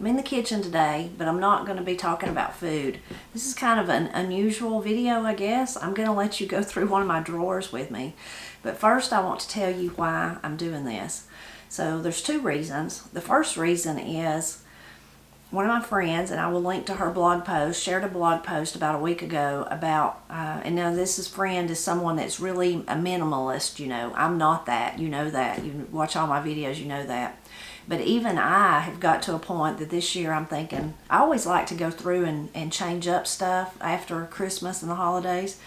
I'm in the kitchen today, but I'm not going to be talking about food. This is kind of an unusual video, I guess. I'm going to let you go through one of my drawers with me. But first I want to tell you why I'm doing this. So there's two reasons. The first reason is one of my friends, and I will link to her blog post, shared a blog post about a week ago about, and now this friend is someone that's really a minimalist, you know. I'm not that, you know that. You watch all my videos, you know that. But even I have got to a point that this year I'm thinking, I always like to go through and change up stuff after Christmas and the holidays.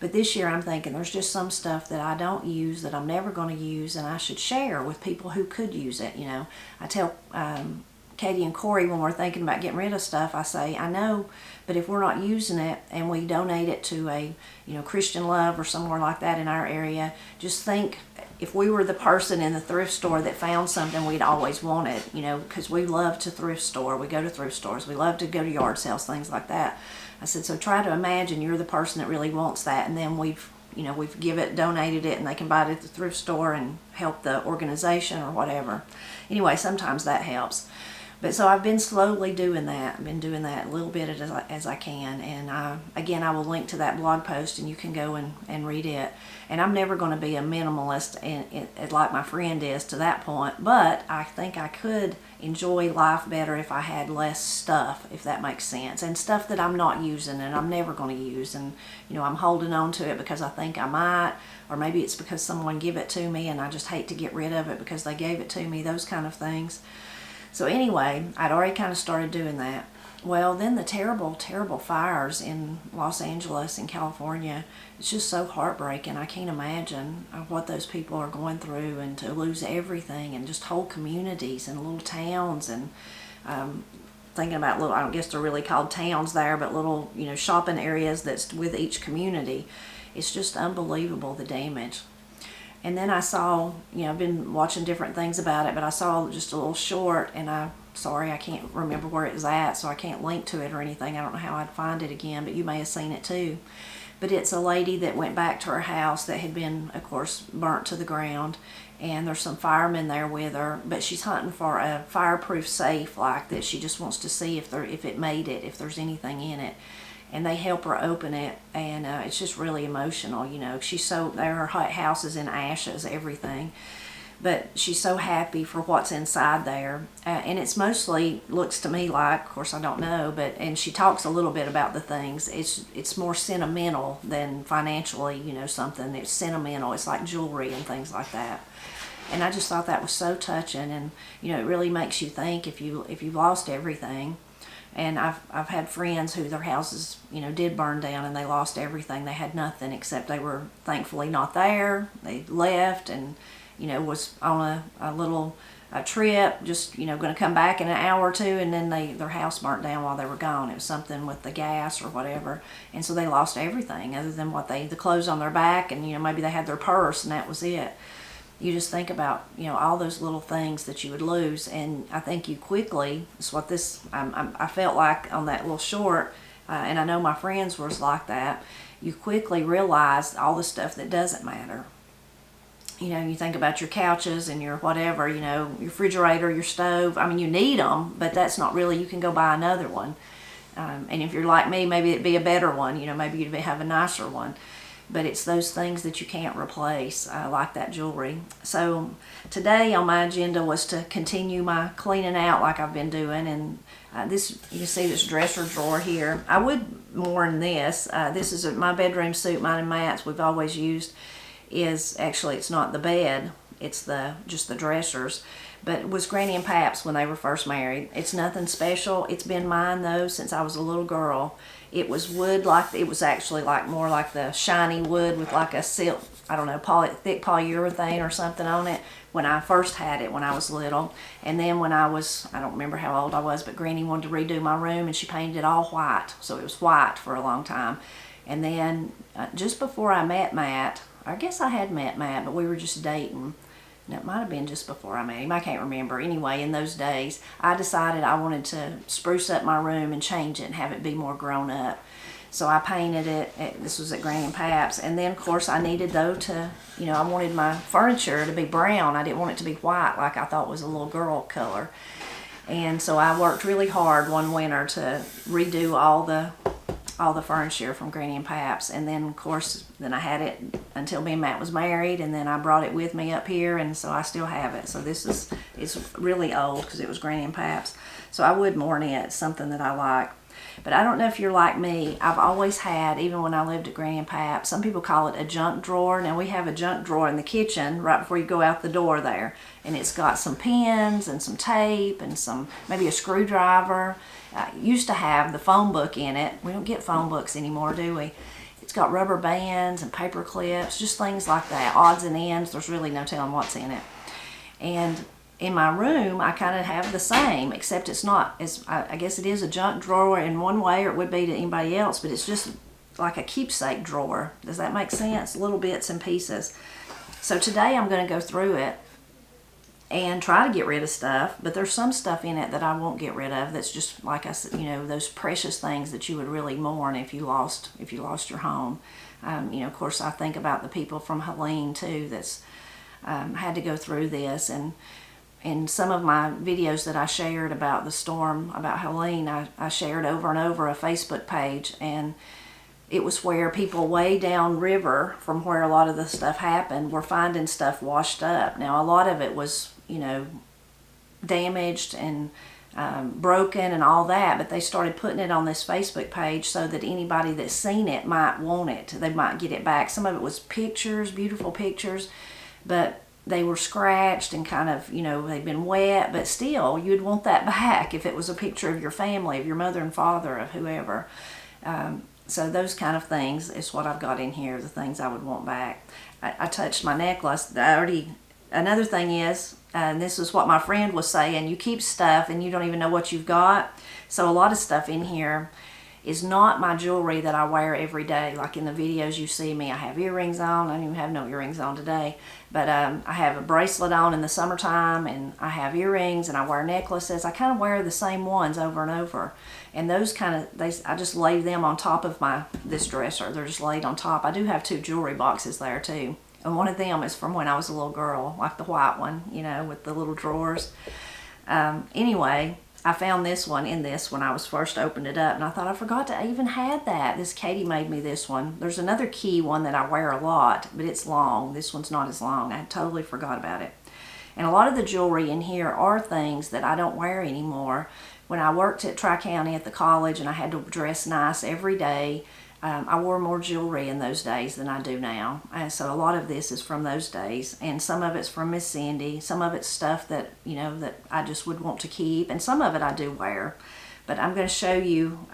But this year I'm thinking there's just some stuff that I don't use, that I'm never going to use, and I should share with people who could use it, you know. I tell Katie and Corey, when we're thinking about getting rid of stuff, I say, I know, but if we're not using it and we donate it to a, you know, Christian Love or somewhere like that in our area, just think if we were the person in the thrift store that found something we'd always wanted, you know, because we love to thrift store, we go to thrift stores, we love to go to yard sales, things like that. I said, so try to imagine you're the person that really wants that, and then we've donated it, and they can buy it at the thrift store and help the organization or whatever. Anyway, sometimes that helps. But so I've been slowly doing that. I've been doing that a little bit as I can. And again, I will link to that blog post and you can go and read it. And I'm never going to be a minimalist and like my friend is to that point. But I think I could enjoy life better if I had less stuff, if that makes sense. And stuff that I'm not using and I'm never going to use. And, you know, I'm holding on to it because I think I might. Or maybe it's because someone gave it to me and I just hate to get rid of it because they gave it to me. Those kind of things. So anyway, I'd already kind of started doing that. Well, then the terrible, terrible fires in Los Angeles and California, it's just so heartbreaking. I can't imagine what those people are going through, and to lose everything and just whole communities and little towns, and thinking about little, I don't guess they're really called towns there, but little, you know, shopping areas that's with each community. It's just unbelievable, the damage. And then I saw, you know, I've been watching different things about it, but I saw just a little short, and sorry, I can't remember where it was at, so I can't link to it or anything. I don't know how I'd find it again, but you may have seen it too. But it's a lady that went back to her house that had been, of course, burnt to the ground, and there's some firemen there with her, but she's hunting for a fireproof safe like that. She just wants to see if it made it, if there's anything in it. And they help her open it, and it's just really emotional, you know. She's so, her house is in ashes, everything, but she's so happy for what's inside there. And it's mostly, looks to me like, of course I don't know, and she talks a little bit about the things. It's more sentimental than financially, you know, something. It's sentimental. It's like jewelry and things like that. And I just thought that was so touching, and you know, it really makes you think if you've lost everything. And I've had friends who their houses, you know, did burn down and they lost everything. They had nothing except they were thankfully not there. They left and, you know, was on a little trip, just, you know, going to come back in an hour or two, and then their house burnt down while they were gone. It was something with the gas or whatever. And so they lost everything other than the clothes on their back, and, you know, maybe they had their purse and that was it. You just think about, you know, all those little things that you would lose, and I think you quickly, it's what I felt like on that little short, and I know my friends was like that, you quickly realize all the stuff that doesn't matter. You know, you think about your couches and your whatever, you know, your refrigerator, your stove. I mean, you need them, but that's not really, you can go buy another one. And if you're like me, maybe it'd be a better one, you know, maybe you'd have a nicer one. But it's those things that you can't replace, like that jewelry. So today on my agenda was to continue my cleaning out like I've been doing. And this, you can see this dresser drawer here. I would mourn this. This is my bedroom suit, mine and Matt's, we've always used. It's not the bed, it's just the dressers. But it was Granny and Pap's when they were first married. It's nothing special. It's been mine though since I was a little girl. It was wood, it was actually like more like the shiny wood with like a silk, I don't know, thick polyurethane or something on it when I first had it when I was little. And then when I don't remember how old I was, but Granny wanted to redo my room and she painted it all white. So it was white for a long time. And then just before I met Matt, I guess I had met Matt, but we were just dating. And it might have been just before I met him. I can't remember. Anyway, in those days, I decided I wanted to spruce up my room and change it and have it be more grown up. So I painted it. This was at Granny and Pap's. And then, of course, I needed, though, I wanted my furniture to be brown. I didn't want it to be white like I thought was a little girl color. And so I worked really hard one winter to redo all the furniture from Granny and Pap's, and then of course then I had it until me and Matt was married, and then I brought it with me up here, and so I still have it. So it's really old because it was Granny and Pap's. So I would mourn it. It's something that I like. But I don't know if you're like me. I've always had, even when I lived at Granny and Pap's, some people call it a junk drawer. Now we have a junk drawer in the kitchen right before you go out the door there. And it's got some pins and some tape and maybe a screwdriver. Used to have the phone book in it. We don't get phone books anymore, do we? It's got rubber bands and paper clips, just things like that, odds and ends. There's really no telling what's in it. And in my room, I kind of have the same, except it's not, I guess it is a junk drawer in one way, or it would be to anybody else, but it's just like a keepsake drawer. Does that make sense? Little bits and pieces. So today I'm going to go through it and try to get rid of stuff, but there's some stuff in it that I won't get rid of. That's just, like I said, those precious things that you would really mourn if you lost your home. Of course, I think about the people from Helene too that's had to go through this, and in some of my videos that I shared about the storm, about Helene, I shared over and over a Facebook page, and it was where people way down river from where a lot of the stuff happened were finding stuff washed up. Now, a lot of it was, damaged and broken and all that, but they started putting it on this Facebook page so that anybody that's seen it might want it. They might get it back. Some of it was pictures, beautiful pictures, but they were scratched and kind of, they'd been wet, but still, you'd want that back if it was a picture of your family, of your mother and father, of whoever. So those kind of things is what I've got in here, the things I would want back. I touched my necklace. Another thing is, and this is what my friend was saying, you keep stuff and you don't even know what you've got. So a lot of stuff in here is not my jewelry that I wear every day. Like in the videos you see me, I have earrings on. I don't even have no earrings on today. But I have a bracelet on in the summertime, and I have earrings, and I wear necklaces. I kind of wear the same ones over and over. And those I just lay them on top of this dresser. They're just laid on top. I do have 2 jewelry boxes there too. And one of them is from when I was a little girl, like the white one, with the little drawers. Anyway, I found this one when I was first opened it up, and I thought I forgot to even had that. Katie made me this one. There's another key one that I wear a lot, but it's long. This one's not as long. I totally forgot about it. And a lot of the jewelry in here are things that I don't wear anymore. When I worked at Tri-County at the college and I had to dress nice every day, I wore more jewelry in those days than I do now. And so a lot of this is from those days, and some of it's from Miss Cindy. Some of it's stuff that, that I just would want to keep, and some of it I do wear. But I'm going to show you,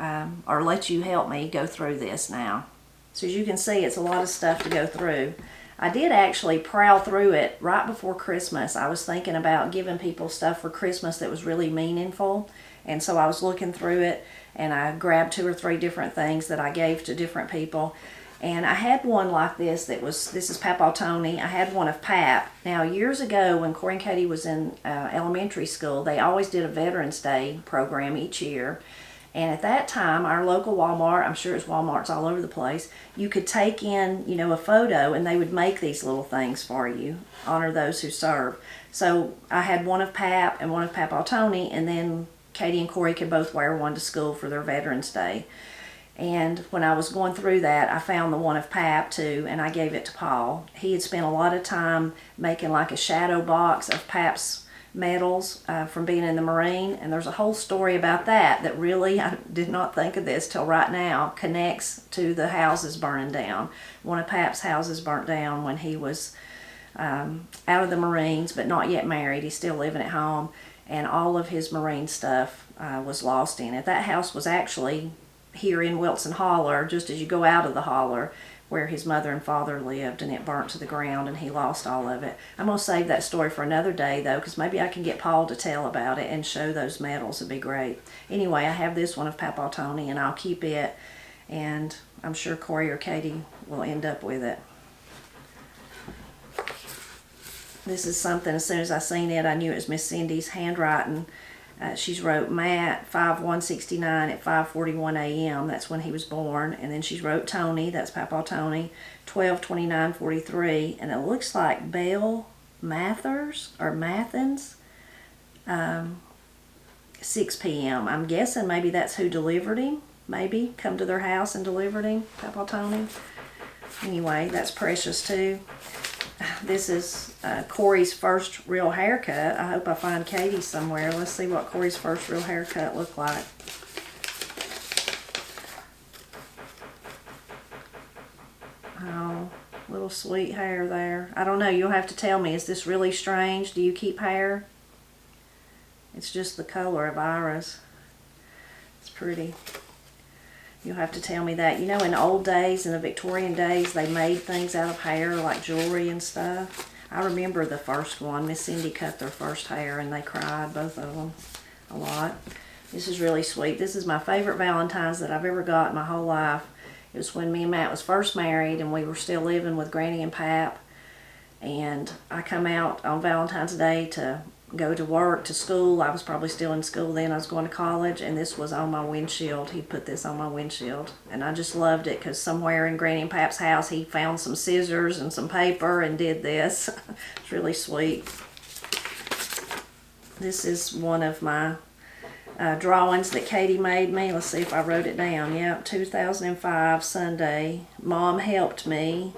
or let you help me go through this now. So as you can see, it's a lot of stuff to go through. I did actually prowl through it right before Christmas. I was thinking about giving people stuff for Christmas that was really meaningful. And so I was looking through it, and I grabbed 2 or 3 different things that I gave to different people. And I had one like this this is Papa Tony. I had one of Pap. Now, years ago when Corey and Katie was in elementary school, they always did a Veterans Day program each year. And at that time, our local Walmart, I'm sure it's Walmarts all over the place, you could take in, a photo, and they would make these little things for you, honor those who serve. So I had one of Pap and one of Papa Tony, and then Katie and Corey could both wear one to school for their Veterans Day. And when I was going through that, I found the one of Pap too, and I gave it to Paul. He had spent a lot of time making like a shadow box of Pap's medals from being in the Marine, and there's a whole story about that really, I did not think of this till right now, connects to the houses burning down. One of Pap's houses burnt down when he was out of the Marines, but not yet married. He's still living at home, and all of his Marine stuff was lost in it. That house was actually here in Wilson Holler, just as you go out of the holler, where his mother and father lived, and it burnt to the ground, and he lost all of it. I'm going to save that story for another day, though, because maybe I can get Paul to tell about it and show those medals. It'd be great. Anyway, I have this one of Papa Tony, and I'll keep it, and I'm sure Corey or Katie will end up with it. This is something, as soon as I seen it, I knew it was Miss Cindy's handwriting. She's wrote Matt 5/169 at 5:41 a.m. That's when he was born. And then she's wrote Tony, that's Papa Tony, 12/29/43. And it looks like Belle Mathers or Mathens. 6 p.m. I'm guessing maybe that's who delivered him. Maybe come to their house and delivered him, Papa Tony. Anyway, that's precious too. This is Corey's first real haircut. I hope I find Katie's somewhere. Let's see what Corey's first real haircut looked like. Oh, little sweet hair there. I don't know. You'll have to tell me. Is this really strange? Do you keep hair? It's just the color of Ira's. It's pretty. You'll have to tell me that. You know, in old days, in the Victorian days, they made things out of hair, like jewelry and stuff. I remember the first one. Miss Cindy cut their first hair, and they cried, both of them, a lot. This is really sweet. This is my favorite Valentine's that I've ever got in my whole life. It was when me and Matt was first married, and we were still living with Granny and Pap. And I come out on Valentine's Day to go to work, to school. I was probably still in school then. I was going to college, and this was on my windshield. He put this on my windshield, and I just loved it because somewhere in Granny and Pap's house he found some scissors and some paper and did this. It's really sweet. This is one of my drawings that Katie made me. Let's see if I wrote it down. Yep, 2005 Sunday. Mom helped me.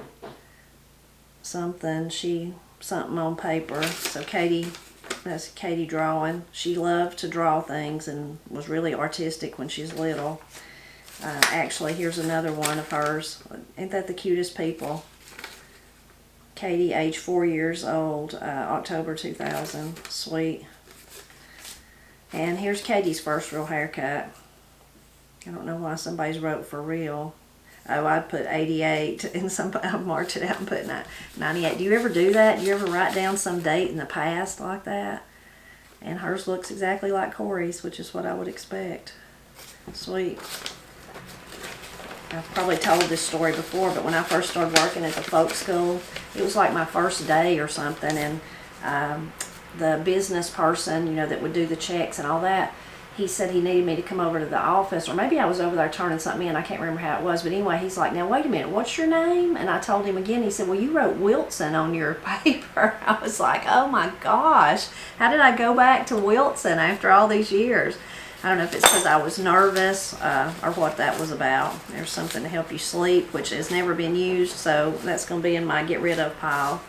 Something on paper. So Katie, that's Katie drawing. She loved to draw things and was really artistic when she was little. Actually, here's another one of hers. Ain't that the cutest people? Katie, age 4 years old, October 2000. Sweet. And here's Katie's first real haircut. I don't know why somebody's wrote for real. Oh, I put 88, and I marked it out and put 98. Do you ever do that? Do you ever write down some date in the past like that? And hers looks exactly like Corey's, which is what I would expect. Sweet. I've probably told this story before, but when I first started working at the folk school, it was like my first day or something, and the business person, you know, that would do the checks and all that, he said he needed me to come over to the office, or maybe I was over there turning something in. I can't remember how it was, but anyway, he's like, now wait a minute, what's your name? And I told him again. He said, well, you wrote Wilson on your paper. I was like, oh my gosh, how did I go back to Wilson after all these years? I don't know if it's because I was nervous or what that was about. There's something to help you sleep, which has never been used, so that's going to be in my get rid of pile.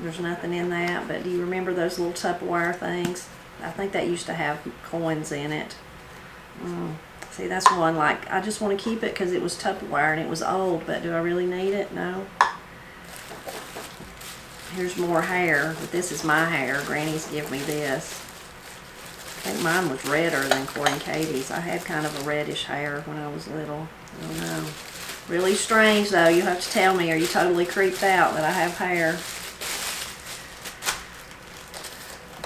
There's nothing in that, but do you remember those little Tupperware things? I think that used to have coins in it. See, that's one, like, I just want to keep it because it was Tupperware and it was old, but do I really need it? No. Here's more hair, but this is my hair. Granny's give me this. I think mine was redder than Corey and Katie's. I had kind of a reddish hair when I was little. I don't know. Really strange, though. You have to tell me, are you totally creeped out that I have hair?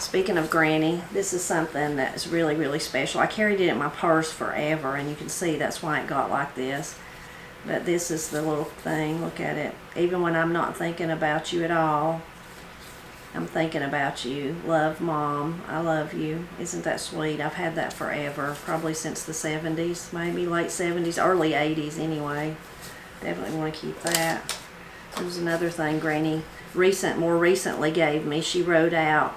Speaking of Granny, this is something that is really, really special. I carried it in my purse forever, and you can see that's why it got like this. But this is the little thing. Look at it. Even when I'm not thinking about you at all, I'm thinking about you. Love, Mom. I love you. Isn't that sweet? I've had that forever, probably since the 70s, maybe late 70s, early 80s anyway. Definitely want to keep that. There's another thing Granny more recently gave me. She wrote out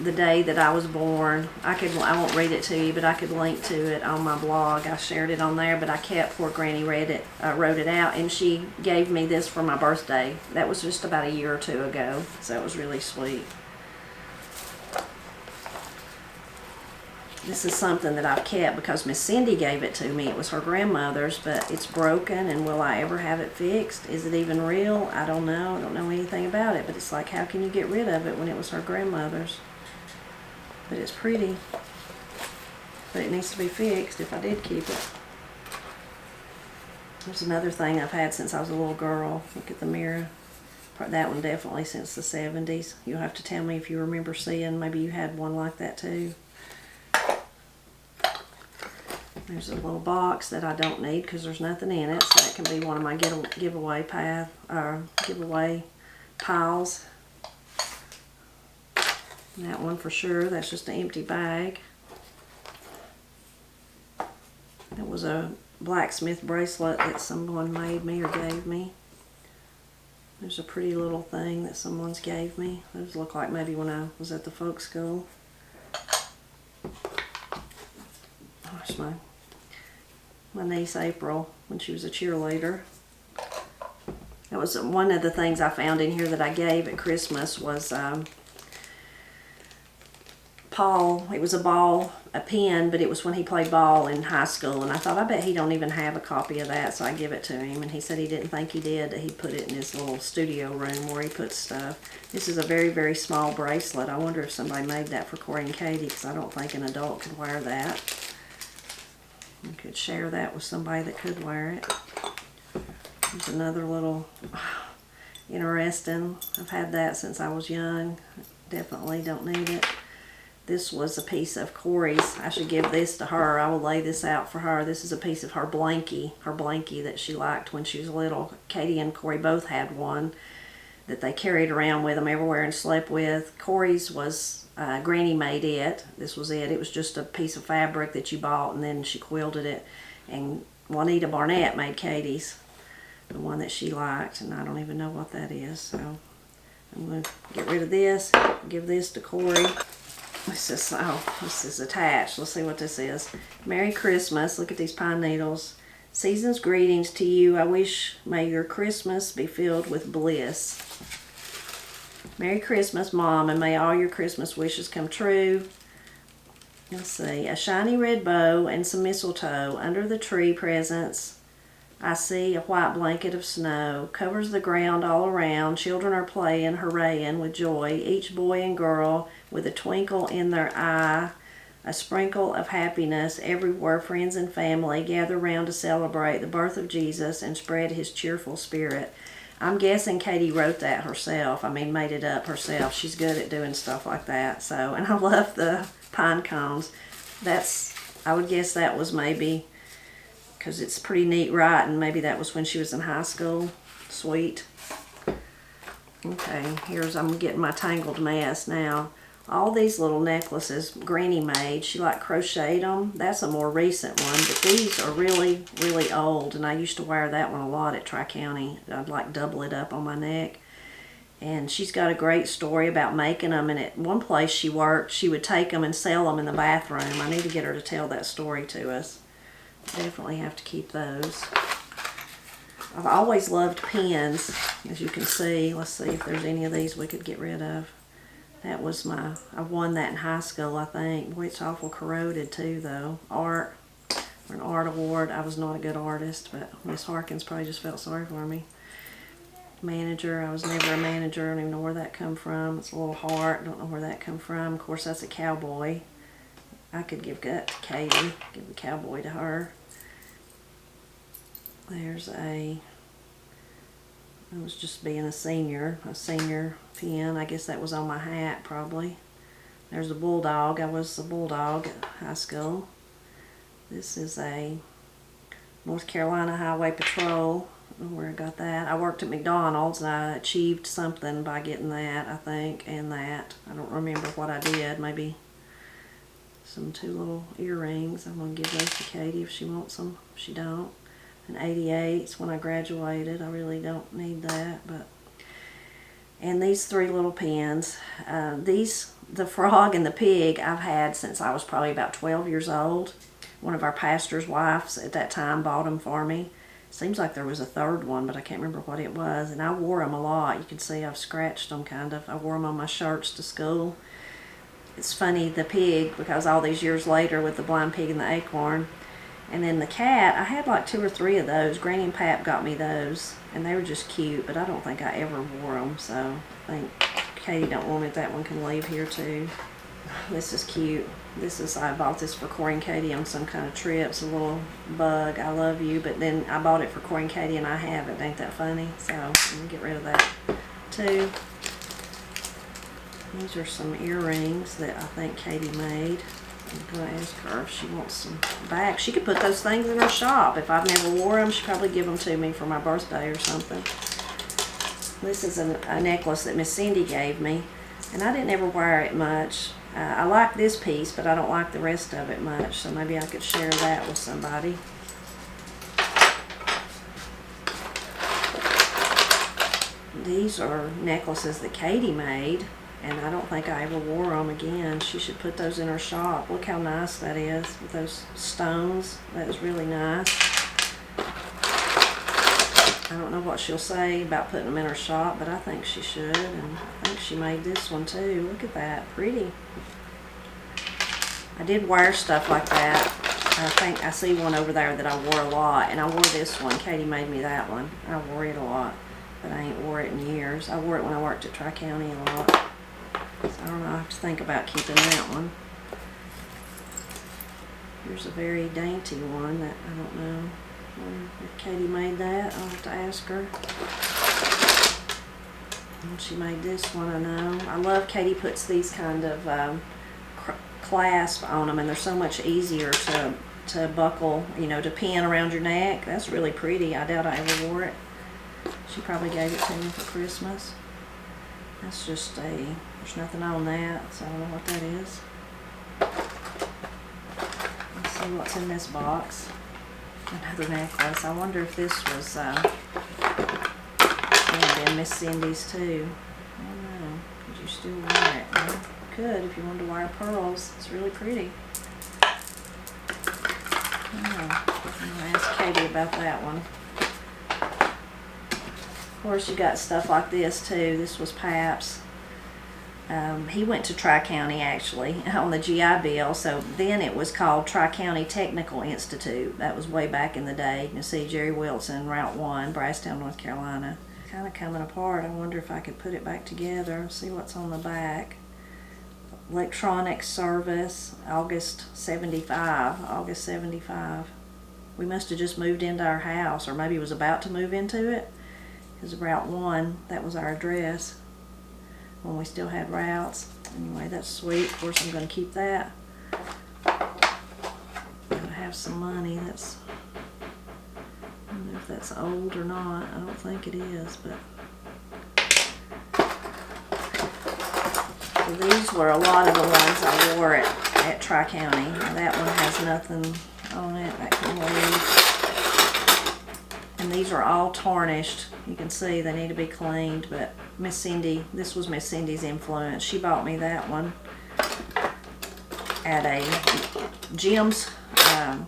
the day that I was born. I won't read it to you, but I could link to it on my blog. I shared it on there, but I kept before Granny wrote it out, and she gave me this for my birthday. That was just about a year or two ago, so it was really sweet. This is something that I've kept because Miss Cindy gave it to me. It was her grandmother's, but it's broken, and will I ever have it fixed? Is it even real? I don't know. I don't know anything about it, but it's like, how can you get rid of it when it was her grandmother's? But it's pretty. But it needs to be fixed if I did keep it. There's another thing I've had since I was a little girl. Look at the mirror. That one definitely since the 70s. You'll have to tell me if you remember seeing. Maybe you had one like that too. There's a little box that I don't need because there's nothing in it, so that can be one of my giveaway piles. And that one for sure, that's just an empty bag. That was a blacksmith bracelet that someone made me or gave me. There's a pretty little thing that someone's gave me. Those look like maybe when I was at the folk school. There's my niece April when she was a cheerleader. That was one of the things I found in here that I gave at Christmas was Paul. It was a pen, but it was when he played ball in high school, and I thought, I bet he don't even have a copy of that, so I give it to him, and he said he didn't think he did, that he put it in his little studio room where he puts stuff. This is a very, very small bracelet. I wonder if somebody made that for Corey and Katie, because I don't think an adult could wear that. You could share that with somebody that could wear it. There's another little interesting. I've had that since I was young. Definitely don't need it. This was a piece of Corey's. I should give this to her. I will lay this out for her. This is a piece of her blankie that she liked when she was little. Katie and Corey both had one that they carried around with them everywhere and slept with. Corey's was, Granny made it. This was it. It was just a piece of fabric that you bought, and then she quilted it. And Juanita Barnett made Katie's, the one that she liked, and I don't even know what that is. So I'm going to get rid of this, give this to Corey. This is attached. Let's see what this is. Merry Christmas. Look at these pine needles. Season's greetings to you. I wish may your Christmas be filled with bliss. Merry Christmas, Mom, and may all your Christmas wishes come true. Let's see. A shiny red bow and some mistletoe. Under the tree presents, I see a white blanket of snow. Covers the ground all around. Children are playing, hurraying with joy. Each boy and girl with a twinkle in their eye. A sprinkle of happiness everywhere. Friends and family gather round to celebrate the birth of Jesus and spread his cheerful spirit. I'm guessing Katie wrote that herself. I mean, made it up herself. She's good at doing stuff like that. So, and I love the pine cones. I would guess that was maybe, because it's pretty neat writing. Maybe that was when she was in high school. Sweet. Okay, I'm getting my tangled mess now. All these little necklaces Granny made. She like crocheted them. That's a more recent one, but these are really, really old, and I used to wear that one a lot at Tri-County. I'd like double it up on my neck. And she's got a great story about making them, and at one place she worked, she would take them and sell them in the bathroom. I need to get her to tell that story to us. Definitely have to keep those. I've always loved pens, as you can see. Let's see if there's any of these we could get rid of. That was I won that in high school, I think. Boy, it's awful corroded too, though. Art, for an art award. I was not a good artist, but Miss Harkins probably just felt sorry for me. Manager, I was never a manager. I don't even know where that come from. It's a little heart, don't know where that come from. Of course, that's a cowboy. I could give that to Katie, give the cowboy to her. There's I was just being a senior pen. I guess that was on my hat, probably. There's a bulldog. I was a bulldog at high school. This is a North Carolina Highway Patrol. I don't know where I got that. I worked at McDonald's, and I achieved something by getting that, I think, and that. I don't remember what I did. Maybe some 2 little earrings. I'm going to give those to Katie if she wants them. If she don't. An 88's when I graduated. I really don't need that, but. And these 3 little pens. The frog and the pig, I've had since I was probably about 12 years old. One of our pastor's wives at that time bought them for me. Seems like there was a 3rd one, but I can't remember what it was. And I wore them a lot. You can see I've scratched them kind of. I wore them on my shirts to school. It's funny, the pig, because all these years later with the blind pig and the acorn. And then the cat, I had like 2 or 3 of those. Granny and Pap got me those, and they were just cute, but I don't think I ever wore them, so I think Katie don't want it. That one can leave here too. This is cute. I bought this for Corey and Katie on some kind of trip. It's a little bug, I love you, but then I bought it for Corey and Katie, and I have it. Ain't that funny? So I'm going to get rid of that too. These are some earrings that I think Katie made. I'm going to ask her if she wants some back. She could put those things in her shop. If I've never wore them, she'd probably give them to me for my birthday or something. This is a necklace that Miss Cindy gave me, and I didn't ever wear it much. I like this piece, but I don't like the rest of it much, so maybe I could share that with somebody. These are necklaces that Katie made, and I don't think I ever wore them again. She should put those in her shop. Look how nice that is with those stones. That is really nice. I don't know what she'll say about putting them in her shop, but I think she should, and I think she made this one too. Look at that, pretty. I did wear stuff like that. I think I see one over there that I wore a lot, and I wore this one. Katie made me that one. I wore it a lot, but I ain't wore it in years. I wore it when I worked at Tri-County a lot. So I don't know, I have to think about keeping that one. Here's a very dainty one that I don't know if Katie made that. I'll have to ask her. And she made this one, I know. I love Katie puts these kind of clasp on them, and they're so much easier to buckle, you know, to pin around your neck. That's really pretty. I doubt I ever wore it. She probably gave it to me for Christmas. That's just there's nothing on that, so I don't know what that is. Let's see what's in this box. Another necklace. I wonder if this was been Miss Cindy's too. I don't know. Could you still wear it? Well, you could if you wanted to wear pearls. It's really pretty. Oh, I'm gonna ask Katie about that one. Of course, you got stuff like this too. This was Pap's. He went to Tri-County actually on the GI Bill, so then it was called Tri-County Technical Institute. That was way back in the day. You can see Jerry Wilson, Route 1, Brasstown, North Carolina. Kind of coming apart. I wonder if I could put it back together. See what's on the back. Electronic service, August 75. August 75. We must have just moved into our house, or maybe was about to move into it. Because Route 1, that was our address when we still had routes. Anyway, that's sweet. Of course, I'm going to keep that. Gotta have some money. That's, I don't know if that's old or not. I don't think it is, but. So these were a lot of the ones I wore at Tri-County. That one has nothing on it. That can leave. And these are all tarnished. You can see they need to be cleaned, but Miss Cindy, this was Miss Cindy's influence. She bought me that one at a Jim's, what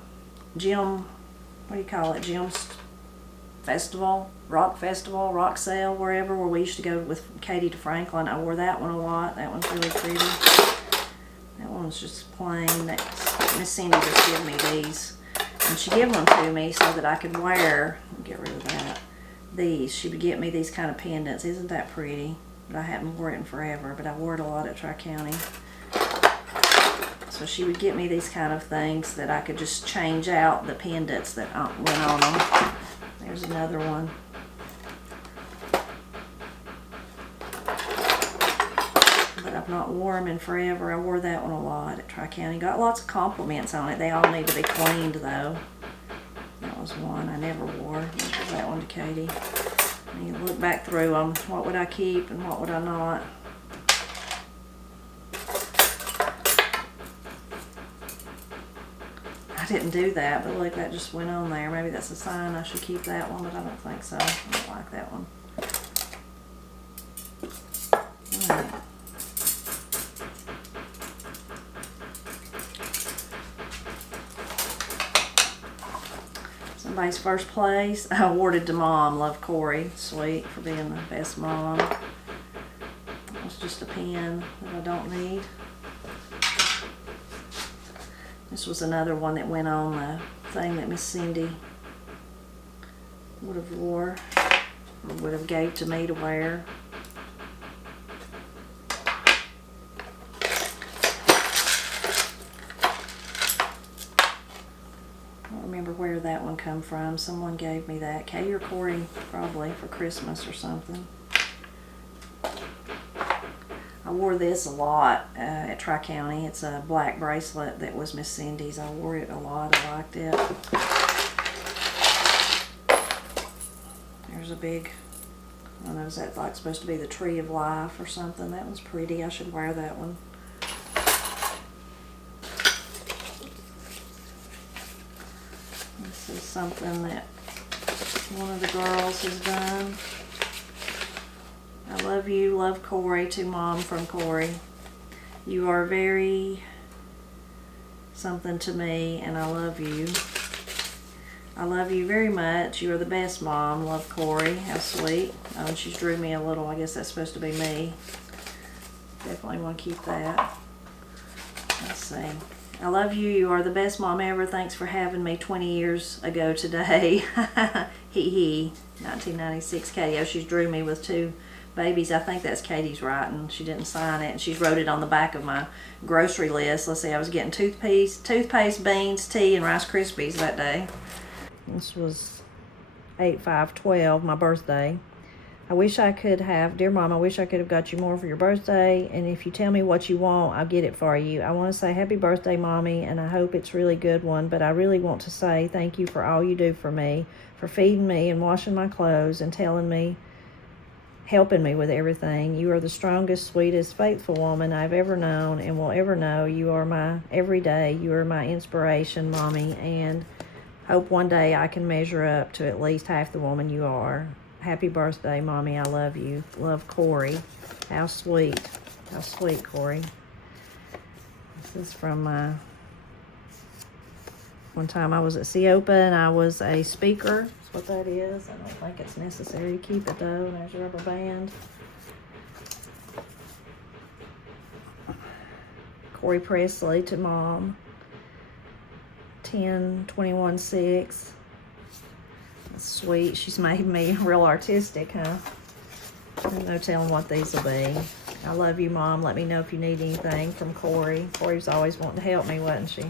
do you call it, Jim's festival, rock sale, wherever, where we used to go with Katie to Franklin. I wore that one a lot. That one's really pretty. That one's just plain. Miss Cindy just gave me these. And she gave them to me so that I could wear, get rid of that, these. She would get me these kind of pendants. Isn't that pretty? But I haven't worn it in forever, but I wore it a lot at Tri-County. So she would get me these kind of things that I could just change out the pendants that went on them. There's another one. But I've not worn them in forever. I wore that one a lot at Tri-County. Got lots of compliments on it. They all need to be cleaned though. That was one I never wore. Give that one to Katie. And you look back through them. What would I keep and what would I not? I didn't do that, but look, that just went on there. Maybe that's a sign I should keep that one, but I don't think so. I don't like that one. All right. Somebody's first place. I awarded to Mom. Love Corey. Sweet for being the best mom. That was just a pen that I don't need. This was another one that went on the thing that Miss Cindy would have wore, or would have gave to me to wear. I don't remember where that one come from. Someone gave me that. Katie or Corey, probably, for Christmas or something. I wore this a lot at Tri-County. It's a black bracelet that was Miss Cindy's. I wore it a lot. I liked it. There's a big, I don't know, is that like supposed to be the Tree of Life or something? That one's pretty. I should wear that one. This is something that one of the girls has done. I love you. Love Corey to Mom from Corey. You are very something to me, and I love you. I love you very much. You are the best, Mom. Love Corey. How sweet. Oh, and she drew me a little. I guess that's supposed to be me. Definitely want to keep that. Let's see. I love you. You are the best mom ever. Thanks for having me 20 years ago today. Hee hee. 1996. Katie. Oh, she drew me with 2 babies. I think that's Katie's writing. She didn't sign it. And she wrote it on the back of my grocery list. Let's see. I was getting toothpaste, beans, tea, and Rice Krispies that day. This was 8/5/12, my birthday. I wish I could have, dear Mom, I wish I could have got you more for your birthday. And if you tell me what you want, I'll get it for you. I want to say happy birthday, Mommy, and I hope it's a really good one. But I really want to say thank you for all you do for me, for feeding me and washing my clothes and telling me, helping me with everything. You are the strongest, sweetest, faithful woman I've ever known and will ever know. You are my everyday. You are my inspiration, Mommy, and hope one day I can measure up to at least half the woman you are. Happy birthday, Mommy. I love you. Love, Corey. How sweet. How sweet, Corey. This is from one time I was at CEOPA and I was a speaker. That's what that is. I don't think it's necessary to keep it though. There's a rubber band. Corey Presley to Mom. 10/21/6. Sweet. She's made me real artistic, huh? There's no telling what these will be. I love you, Mom. Let me know if you need anything from Corey. Corey was always wanting to help me, wasn't she?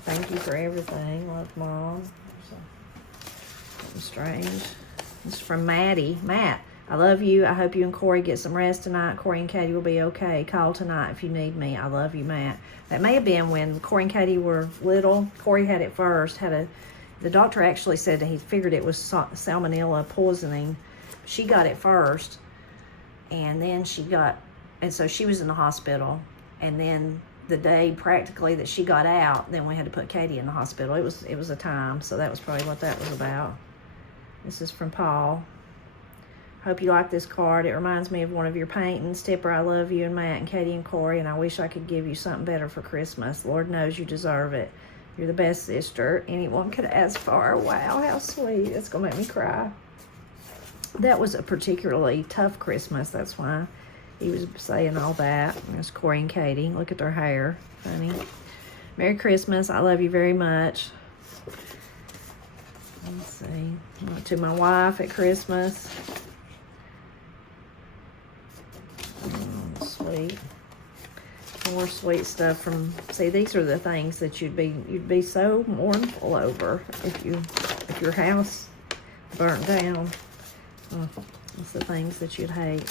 Thank you for everything. Love, Mom. Something strange. This is from Maddie. Matt, I love you. I hope you and Corey get some rest tonight. Corey and Katie will be okay. Call tonight if you need me. I love you, Matt. That may have been when Corey and Katie were little. Corey had it first. The doctor actually said that he figured it was salmonella poisoning. She got it first, and then so she was in the hospital. And then the day practically that she got out, then we had to put Katie in the hospital. It was a time, so that was probably what that was about. This is from Paul. Hope you like this card. It reminds me of one of your paintings. Tipper, I love you and Matt and Katie and Corey, and I wish I could give you something better for Christmas. Lord knows you deserve it. You're the best sister anyone could ask for. Wow, how sweet. That's going to make me cry. That was a particularly tough Christmas. That's why he was saying all that. There's Corey and Katie. Look at their hair. Funny. Merry Christmas. I love you very much. Let's see. To my wife at Christmas. Sweet. More sweet stuff from, see, these are the things that you'd be so mournful over if your house burnt down. It's the things that you'd hate.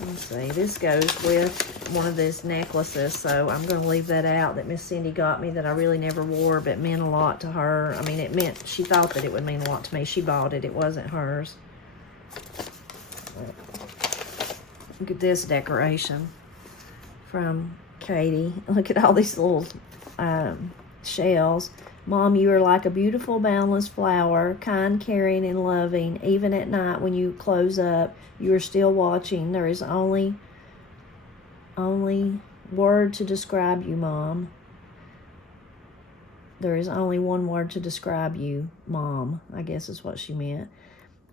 Let's see, this goes with one of these necklaces, so I'm going to leave that out that Miss Cindy got me that I really never wore, but meant a lot to her. I mean, she thought that it would mean a lot to me. She bought it. It wasn't hers. Look at this decoration from Katie. Look at all these little shells. Mom, you are like a beautiful, boundless flower, kind, caring, and loving. Even at night when you close up, you are still watching. There is only word to describe you, Mom. There is only one word to describe you, Mom, I guess is what she meant.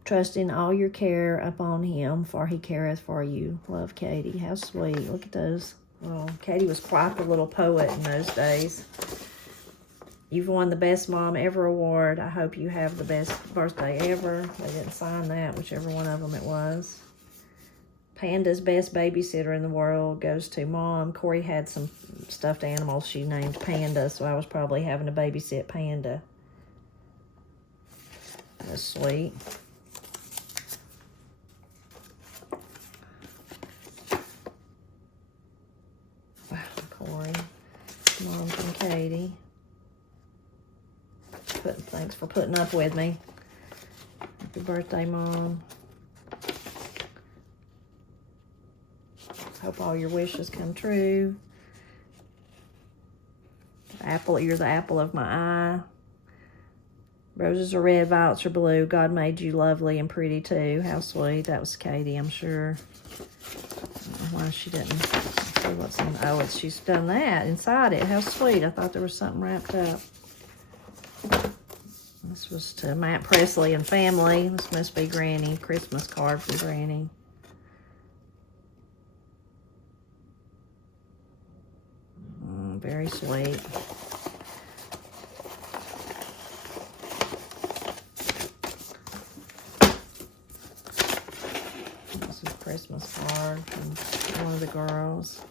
Trusting all your care upon him, for he careth for you. Love, Katie. How sweet. Look at those. Oh, Katie was quite the little poet in those days. You've won the Best Mom Ever award. I hope you have the best birthday ever. They didn't sign that, whichever one of them it was. Panda's best babysitter in the world goes to Mom. Corey had some stuffed animals she named Panda, so I was probably having to babysit Panda. That's sweet. Corey. Mom from Katie. Thanks for putting up with me. Happy birthday, Mom. Hope all your wishes come true. Apple, you're the apple of my eye. Roses are red, violets are blue. God made you lovely and pretty too. How sweet. That was Katie, I'm sure. I don't know why she didn't see what's in. Oh, she's done that inside it. How sweet. I thought there was something wrapped up. This was to Matt Presley and family. This must be Granny. Christmas card from Granny. Very sweet. This is a Christmas card from one of the girls.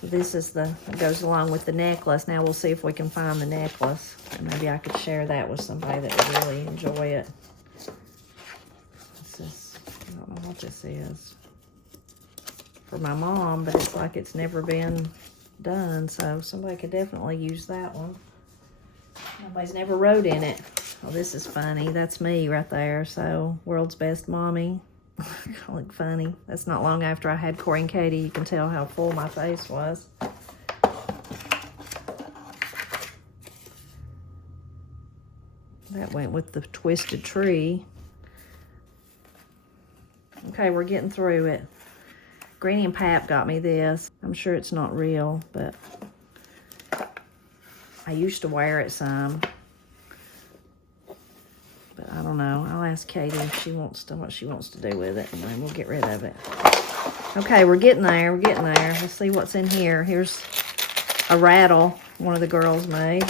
So this is that goes along with the necklace. Now we'll see if we can find the necklace. And maybe I could share that with somebody that would really enjoy it. This is, I don't know what this is. For my mom, but it's like it's never been done, so somebody could definitely use that one. Nobody's never wrote in it. Oh, this is funny. That's me right there. So, world's best mommy. Look funny. That's not long after I had Corey and Katie. You can tell how full my face was. That went with the twisted tree. Okay, we're getting through it. Granny and Pap got me this. I'm sure it's not real, but I used to wear it some. But I don't know. I'll ask Katie if she wants to, what she wants to do with it, and then we'll get rid of it. Okay, we're getting there. We're getting there. Let's see what's in here. Here's a rattle one of the girls made.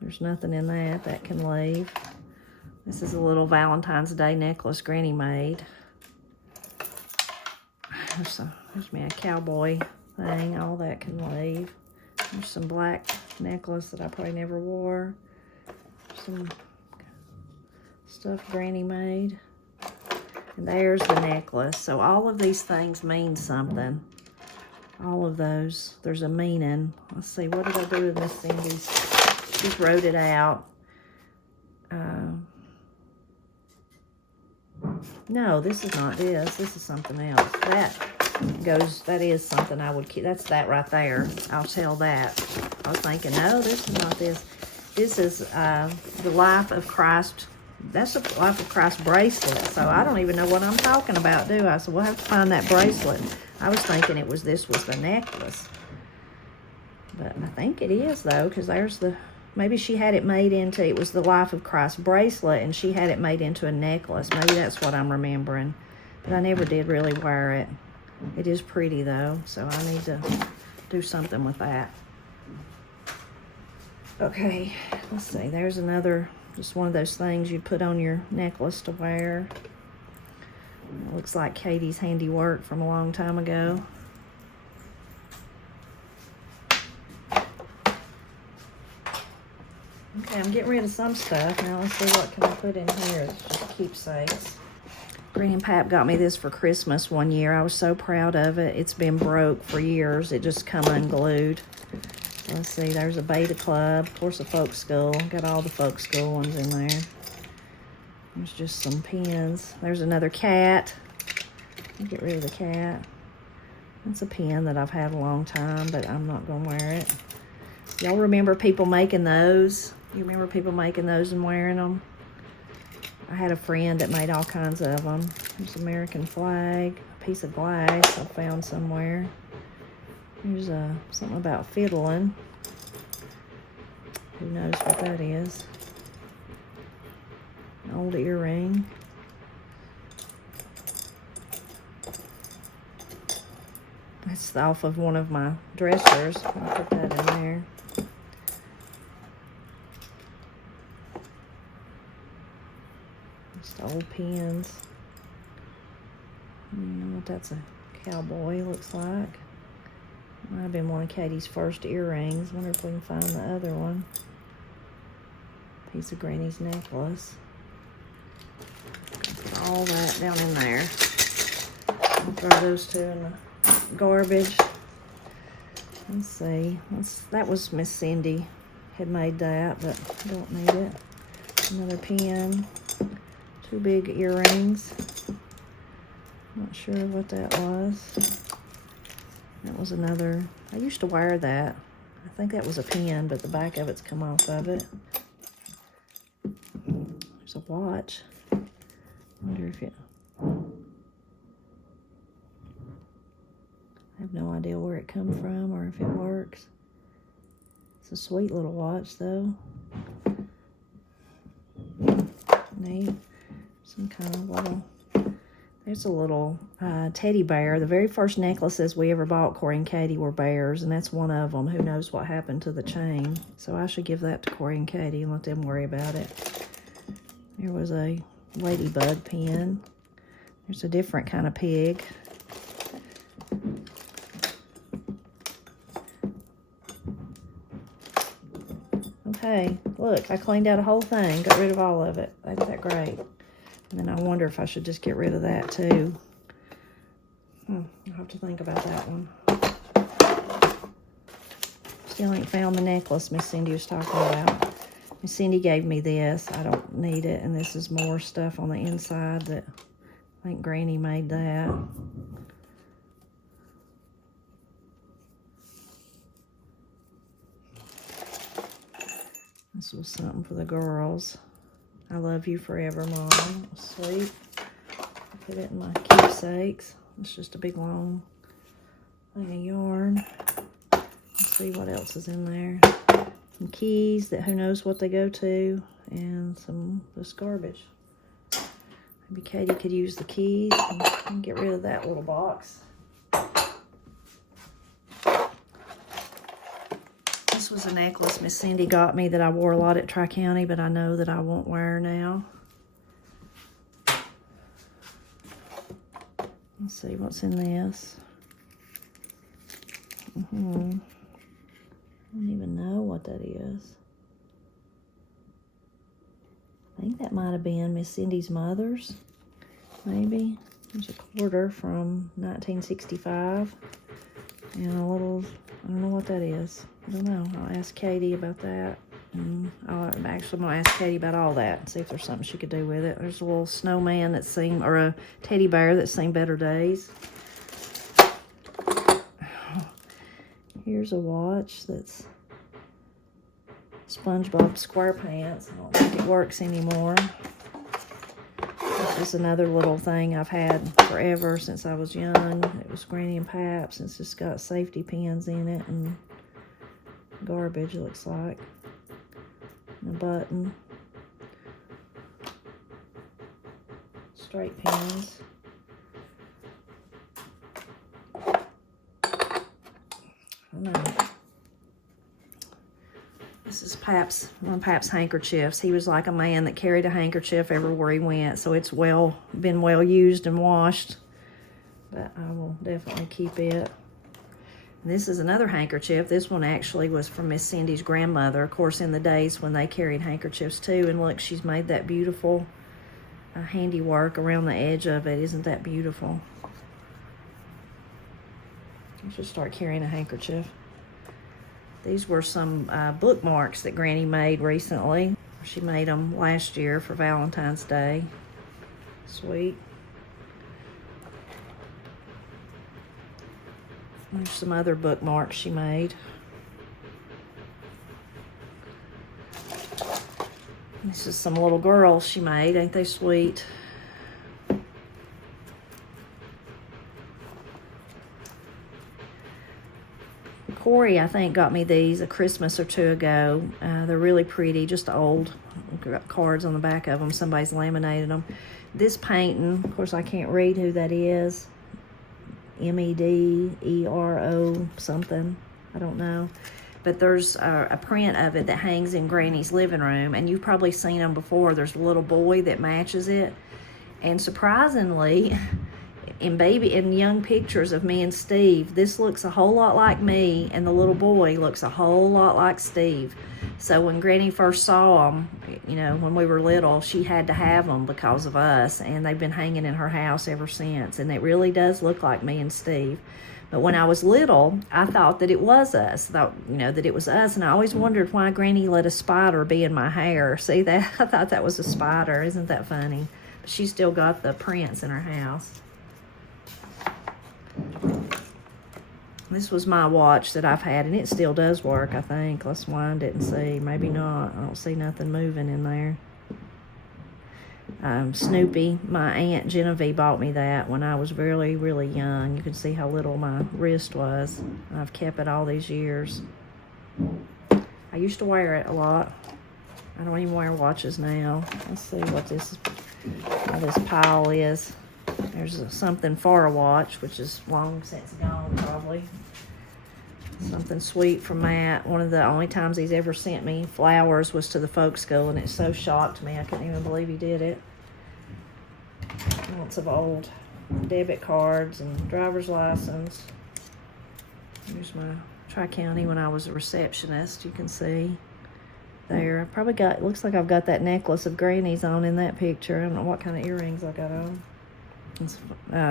There's nothing in that. That can leave. This is a little Valentine's Day necklace Granny made. There's me a cowboy thing. All that can leave. There's some black necklace that I probably never wore. Some stuff Granny made. And there's the necklace. So all of these things mean something. All of those. There's a meaning. Let's see. What did I do with Miss Cindy's? She wrote it out. No, this is not this. This is something else. That is something I would keep. That's that right there. I'll tell that. I was thinking, no, this is not this. This is the Life of Christ. That's a Life of Christ bracelet. So I don't even know what I'm talking about, do I? So we'll have to find that bracelet. I was thinking this was the necklace. But I think it is, though, because there's the... Maybe she had it made into, it was the Life of Christ bracelet, and she had it made into a necklace. Maybe that's what I'm remembering. But I never did really wear it. It is pretty, though, so I need to do something with that. Okay, let's see. There's another, just one of those things you'd put on your necklace to wear. It looks like Katie's handiwork from a long time ago. Okay, I'm getting rid of some stuff. Now let's see what can I put in here. It's just keepsakes. Granny and Pap got me this for Christmas one year. I was so proud of it. It's been broke for years. It just come unglued. Let's see, there's a beta club. Of course, a folk school. Got all the folk school ones in there. There's just some pins. There's another cat. I'll get rid of the cat. That's a pin that I've had a long time, but I'm not going to wear it. Y'all remember people making those? You remember people making those and wearing them? I had a friend that made all kinds of them. There's an American flag, a piece of glass I found somewhere. There's something about fiddling. Who knows what that is? An old earring. That's off of one of my dressers. I'll put that in there. Just old pins. I don't know what that's a cowboy looks like. Might have been one of Katie's first earrings. Wonder if we can find the other one. Piece of Granny's necklace. Put all that down in there. I'll throw those two in the garbage. Let's see. That was Miss Cindy had made that, but I don't need it. Another pin. Two big earrings. Not sure what that was. That was another. I used to wear that. I think that was a pin, but the back of it's come off of it. watch. Wonder if it... I have no idea where it comes from or if it works. It's a sweet little watch, though. Neat. Some kind of little... There's a little teddy bear. The very first necklaces we ever bought, Corey and Katie, were bears, and that's one of them. Who knows what happened to the chain? So I should give that to Corey and Katie and let them worry about it. There was a ladybug pin. There's a different kind of pig. Okay, look, I cleaned out a whole thing, got rid of all of it. Ain't that great? And then I wonder if I should just get rid of that too. I'll have to think about that one. Still ain't found the necklace Miss Cindy was talking about. Miss Cindy gave me this. I don't need it. And this is more stuff on the inside that I think Granny made that. This was something for the girls. I love you forever, Mom. Sweet. Put it in my keepsakes. It's just a big long thing of yarn. Let's see what else is in there. Some keys that who knows what they go to, and some just garbage. Maybe Katie could use the keys and get rid of that little box. This was a necklace Miss Cindy got me that I wore a lot at Tri-County, but I know that I won't wear now. Let's see what's in this. I don't even know what that is. I think that might have been Miss Cindy's mother's, maybe. There's a quarter from 1965. And a little, I don't know what that is. I don't know. I'll ask Katie about that. I'm going to ask Katie about all that and see if there's something she could do with it. There's a little snowman that's seen, or a teddy bear that's seen better days. Here's a watch that's SpongeBob SquarePants. I don't think it works anymore. This is another little thing I've had forever since I was young. It was Granny and Pap's. It's just got safety pins in it and garbage, it looks like. And a button. Straight pins. I don't know. This is one of Pap's handkerchiefs. He was like a man that carried a handkerchief everywhere he went, so it's been well used and washed. But I will definitely keep it. And this is another handkerchief. This one actually was from Miss Cindy's grandmother, of course, in the days when they carried handkerchiefs too. And look, she's made that beautiful handiwork around the edge of it. Isn't that beautiful? I should start carrying a handkerchief. These were some bookmarks that Granny made recently. She made them last year for Valentine's Day. Sweet. There's some other bookmarks she made. This is some little girls she made. Ain't they sweet? Corey, I think, got me these a Christmas or two ago. They're really pretty, just old cards on the back of them. Somebody's laminated them. This painting, of course, I can't read who that is. Medero something. I don't know. But there's a print of it that hangs in Granny's living room, and you've probably seen them before. There's a little boy that matches it. And surprisingly, in young pictures of me and Steve, this looks a whole lot like me, and the little boy looks a whole lot like Steve. So when Granny first saw them, you know, when we were little, she had to have them because of us, and they've been hanging in her house ever since. And it really does look like me and Steve. But when I was little, I thought that it was us. That it was us, and I always wondered why Granny let a spider be in my hair. See that? I thought that was a spider. Isn't that funny? But she still got the prints in her house. This was my watch that I've had, and it still does work, I think. Let's wind it and see. Maybe not. I don't see nothing moving in there. Snoopy. My Aunt Genevieve bought me that when I was really, really young. You can see how little my wrist was. I've kept it all these years. I used to wear it a lot. I don't even wear watches now. Let's see what this pile is. There's something for a watch, which is long since gone probably. Something sweet from Matt. One of the only times he's ever sent me flowers was to the folk school, and it so shocked me. I couldn't even believe he did it. Lots of old debit cards and driver's license. Here's my Tri-County when I was a receptionist. You can see there. I probably got, looks like I've got that necklace of grannies on in that picture. I don't know what kind of earrings I got on.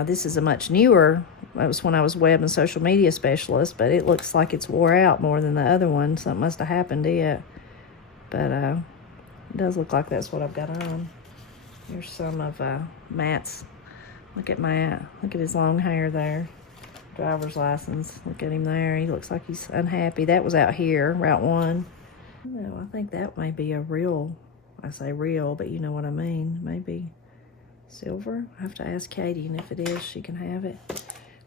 This is a much newer. It was when I was web and social media specialist, but it looks like it's wore out more than the other one. Something must have happened to it. But it does look like that's what I've got on. Here's some of Matt's. Look at Matt. Look at his long hair there. Driver's license. Look at him there. He looks like he's unhappy. That was out here, Route 1. No, I think that may be a real, I say real, but you know what I mean. Maybe silver. I have to ask Katie, and if it is, she can have it.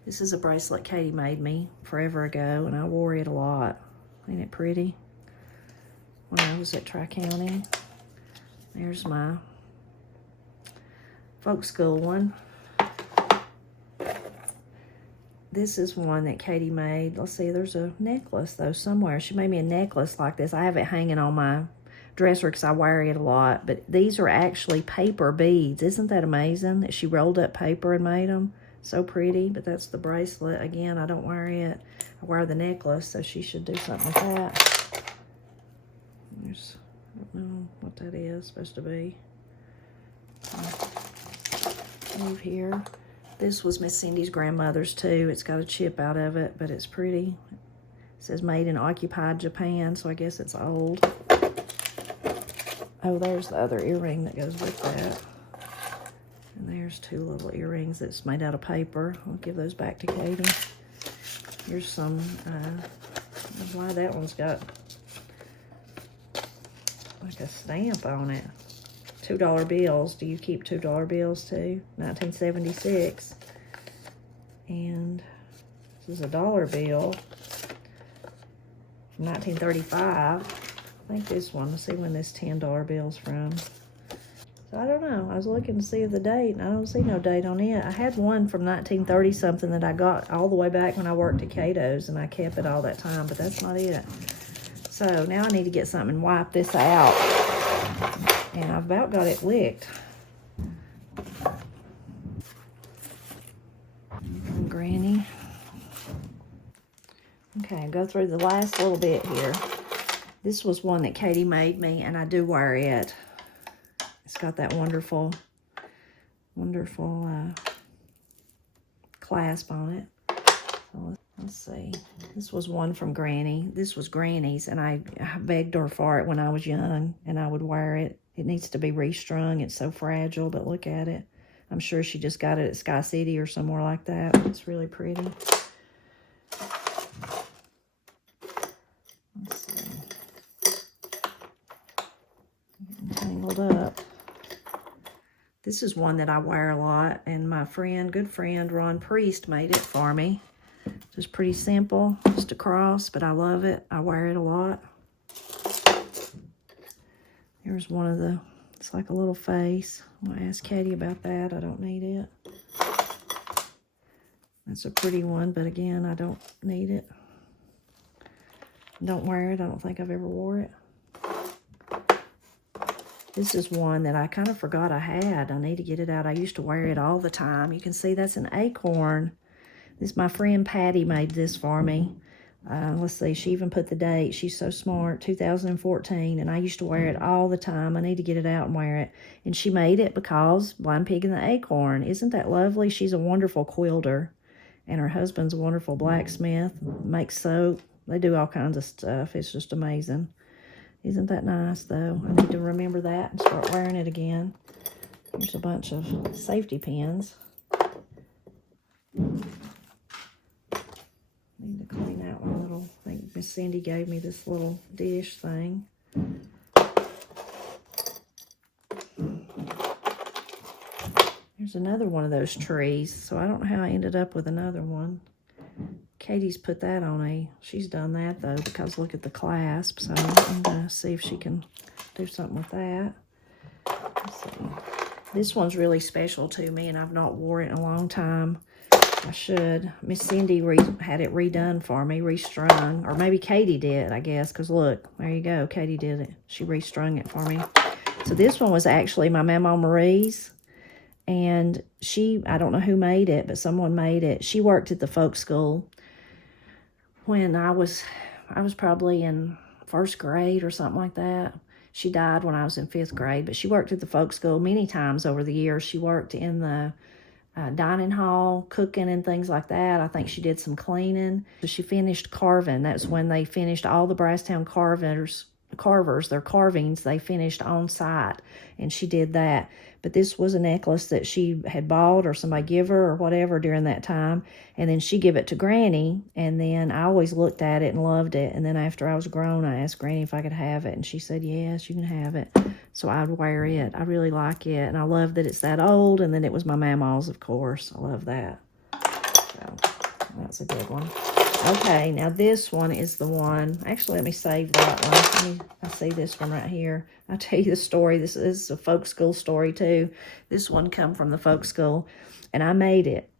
This is a bracelet Katie made me forever ago, and I wore it a lot. Ain't it pretty? When I was at Tri-County. There's my folk school one. This is one that Katie made. Let's see, there's a necklace, though, somewhere. She made me a necklace like this. I have it hanging on my dresser because I wear it a lot. But these are actually paper beads. Isn't that amazing that she rolled up paper and made them? So pretty. But that's the bracelet. Again, I don't wear it. I wear the necklace, so she should do something with that. There's, I don't know what that is supposed to be. Move here. This was Miss Cindy's grandmother's too. It's got a chip out of it, but it's pretty. It says made in occupied Japan, so I guess it's old. Oh, there's the other earring that goes with that. And there's two little earrings that's made out of paper. I'll give those back to Katie. Here's some, I don't know why that one's got like a stamp on it. $2 bills. Do you keep $2 bills too? 1976. And this is a $1 bill from 1935. I think this one. Let's see when this $10 bill's from. So I don't know. I was looking to see the date, and I don't see no date on it. I had one from 1930 something that I got all the way back when I worked at Cato's, and I kept it all that time, but that's not it. So now I need to get something and wipe this out. And I've about got it licked. From Granny. Okay, go through the last little bit here. This was one that Katie made me, and I do wear it. It's got that wonderful, wonderful clasp on it. So let's see. This was one from Granny. This was Granny's, and I begged her for it when I was young, and I would wear it. It needs to be restrung. It's so fragile, but look at it. I'm sure she just got it at Sky City or somewhere like that. It's really pretty. Let's see. Getting tangled up. This is one that I wear a lot, and my friend, good friend, Ron Priest made it for me. Just pretty simple, just a cross, but I love it. I wear it a lot. Here's one of the, it's like a little face. I'm going to ask Katie about that. I don't need it. That's a pretty one, but again, I don't need it. Don't wear it. I don't think I've ever wore it. This is one that I kind of forgot I had. I need to get it out. I used to wear it all the time. You can see that's an Acorn. This, my friend Patty made this for me. Let's see, she even put the date. She's so smart, 2014, and I used to wear it all the time. I need to get it out and wear it. And she made it because Blind Pig and the Acorn. Isn't that lovely? She's a wonderful quilter, and her husband's a wonderful blacksmith, makes soap. They do all kinds of stuff. It's just amazing. Isn't that nice, though? I need to remember that and start wearing it again. Here's a bunch of safety pins. Need to clean out my little, I think Miss Cindy gave me this little dish thing. Here's another one of those trees. So I don't know how I ended up with another one. Katie's put that on she's done that though, because look at the clasp. So I'm gonna see if she can do something with that. Let's see. This one's really special to me, and I've not wore it in a long time. I should. Miss Cindy had it redone for me, restrung. Or maybe Katie did, I guess, because look, there you go. Katie did it. She restrung it for me. So this one was actually my Mama Marie's. And I don't know who made it, but someone made it. She worked at the folk school when I was probably in 1st grade or something like that. She died when I was in 5th grade, but she worked at the folk school many times over the years. She worked in the dining hall, cooking and things like that. I think she did some cleaning. So she finished carving. That's when they finished all the Brasstown carvers, their carvings, they finished on site, and she did that. But this was a necklace that she had bought or somebody give her or whatever during that time, and then she gave it to Granny, and then I always looked at it and loved it, and then after I was grown, I asked Granny if I could have it, and she said, yes, you can have it. So I would wear it. I really like it, and I love that it's that old, and then it was my Mama's, of course. I love that. So that's a good one. Okay, now this one is the one. Actually, let me save that one. I see this one right here. I'll tell you the story. This is a folk school story, too. This one come from the folk school, and I made it.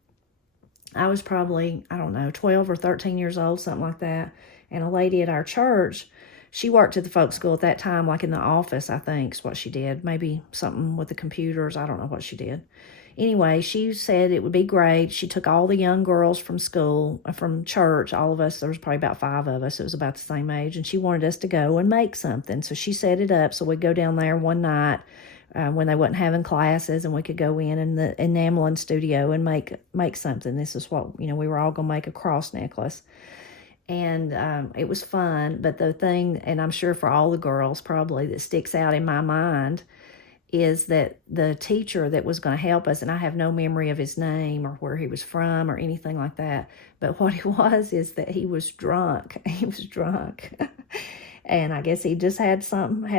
I was probably, I don't know, 12 or 13 years old, something like that. And a lady at our church, she worked at the folk school at that time, like in the office, I think is what she did. Maybe something with the computers. I don't know what she did. Anyway, she said it would be great. She took all the young girls from school, from church, all of us. There was probably about 5 of us. It was about the same age. And she wanted us to go and make something. So she set it up. So we'd go down there one night when they wasn't having classes, and we could go in the enameling studio and make something. This is what, we were all going to make a cross necklace. And it was fun. But the thing, and I'm sure for all the girls probably, that sticks out in my mind is that the teacher that was going to help us, and I have no memory of his name or where he was from or anything like that, but what it was is that he was drunk. He was drunk. And I guess he just had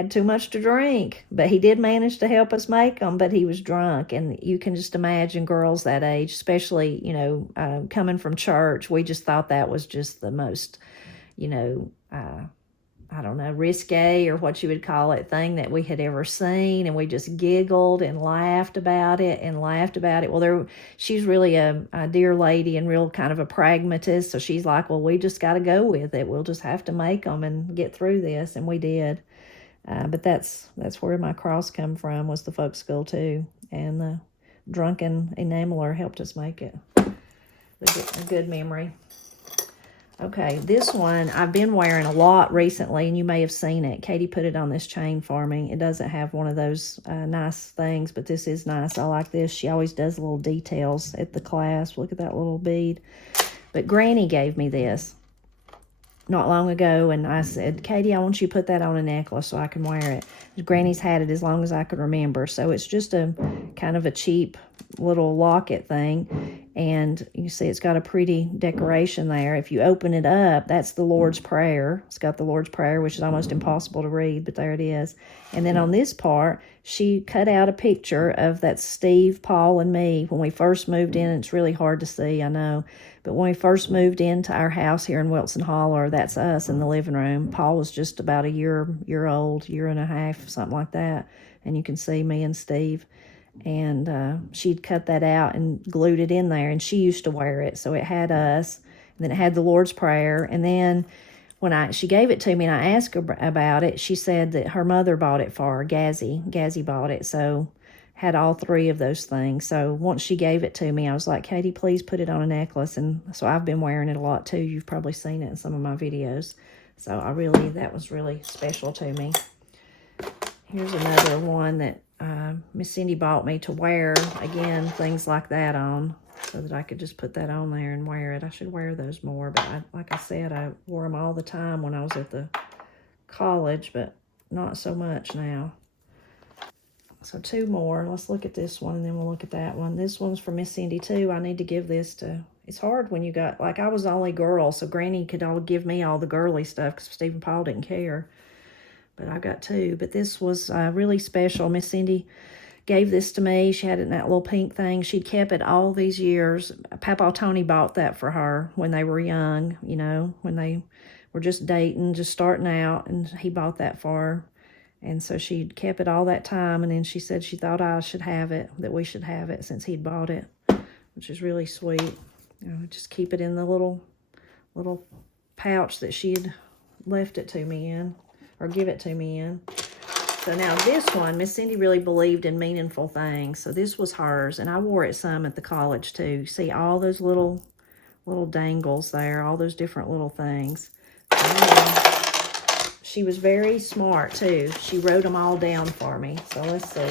too much to drink. But he did manage to help us make them, but he was drunk. And you can just imagine girls that age, especially, coming from church, we just thought that was just the most, I don't know, risque or what you would call it, thing that we had ever seen. And we just giggled and laughed about it. Well, she's really a dear lady and real kind of a pragmatist. So she's like, well, we just got to go with it. We'll just have to make them and get through this. And we did. But that's where my cross come from, was the folk school too. And the drunken enameler helped us make it. A good memory. Okay, this one I've been wearing a lot recently, and you may have seen it. Katie put it on this chain for me. It doesn't have one of those nice things, but this is nice. I like this. She always does little details at the clasp. Look at that little bead. But Granny gave me this not long ago, and I said, Katie, I want you to put that on a necklace so I can wear it. Granny's had it as long as I could remember, so it's just a kind of a cheap little locket thing, and you see it's got a pretty decoration there. If you open it up, that's the Lord's Prayer. It's got the Lord's Prayer, which is almost impossible to read, but there it is. And then on this part, she cut out a picture of that Steve, Paul, and me when we first moved in. It's really hard to see, I know. But when we first moved into our house here in Wilson Holler, that's us in the living room. Paul was just about a year old, year and a half, something like that. And you can see me and Steve. And she'd cut that out and glued it in there. And she used to wear it. So it had us. And then it had the Lord's Prayer. And then when she gave it to me and I asked her about it, she said that her mother bought it for her. Gazzy bought it. So had all 3 of those things. So once she gave it to me, I was like, Katie, please put it on a necklace. And so I've been wearing it a lot too. You've probably seen it in some of my videos. So that was really special to me. Here's another one that Miss Cindy bought me to wear. Again, things like that on, so that I could just put that on there and wear it. I should wear those more, but like I said, I wore them all the time when I was at the college, but not so much now. So 2 more. Let's look at this one, and then we'll look at that one. This one's for Miss Cindy, too. I need to give this to... It's hard when you got... Like, I was the only girl, so Granny could give me all the girly stuff because Stephen Paul didn't care. But I got 2. But this was really special. Miss Cindy gave this to me. She had it in that little pink thing. She'd kept it all these years. Papa Tony bought that for her when they were young, you know, when they were just dating, just starting out, and he bought that for her. And so she'd kept it all that time, and then she said she thought I should have it, that we should have it since he'd bought it, which is really sweet. You know, just keep it in the little pouch that she'd left it to me in, or give it to me in. So now this one, Miss Cindy really believed in meaningful things. So this was hers, and I wore it some at the college too. See all those little dangles there, all those different little things. She was very smart too. She wrote them all down for me. So let's see.